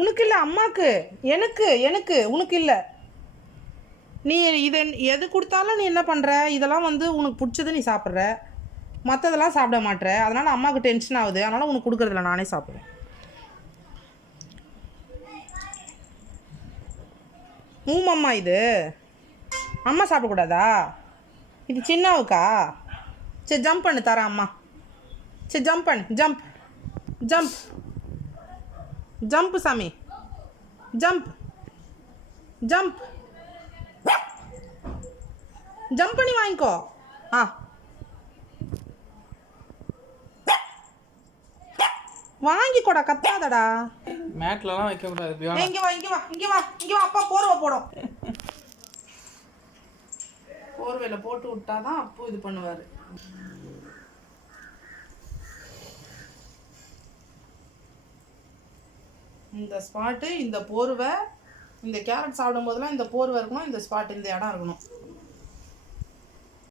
உனக்கு இல்லை அம்மாக்கு. எனக்கு எனக்கு உனக்கு இல்லை. நீ இதை எது கொடுத்தாலும் நீ என்ன பண்ணுற, இதெல்லாம் வந்து உனக்கு பிடிச்சது நீ சாப்பிட்ற, மற்றதெல்லாம் சாப்பிட மாட்டேற. அதனால் அம்மாவுக்கு டென்ஷன் ஆகுது. அதனால் உனக்கு கொடுக்குறதில்ல, நானே சாப்பிட்றேன். அம்மா இது அம்மா சாப்பிடக்கூடாதா? இது சின்னவுக்கா? சரி ஜம்ப் பண்ணு, தரேன் அம்மா. சரி ஜம்ப் பண்ணு, ஜம்ப் ஜம்ப் ஜம்ப் சாமி, ஜம்ப் ஜம்ப் ஜம்ப் பண்ணி வாங்கிக்கோ. ஆ வாங்கிக்கோடா, கத்தாதடா. மேட்லலாம் வைக்க கூடாது. இங்கே வா இங்கே வா இங்கே வா இங்கே வா. அப்பா போர்வை போடும். போர்வையில் போட்டு விட்டாதான் அப்போ இது பண்ணுவார். இந்த ஸ்பாட்டு, இந்த போர்வை, இந்த கேரட் சாப்பிடும் போதெல்லாம் இந்த போர்வை இருக்கணும், இந்த ஸ்பாட், இந்த இடம் இருக்கணும்.